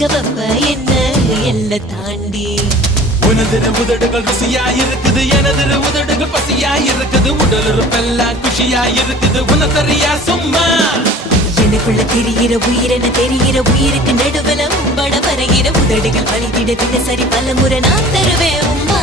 எங்க வப்ப என்ன எல்ல தாண்டி உனதிரு உதடுகள் ருசியா இருக்குது எனதிரு உதடுகள் பசியா இருக்குது உடல் உறுப்பெல்லாம் குஷியா இருக்குது உன தெரியா சும்மா எனக்குள்ள தெரிகிற உயிரென தெரிகிற உயிருக்கு நடுவுல உம்பட வருகிற உதடுகள் வலித்திட தினசரி பல முறை நான் தருவேன் உம்மா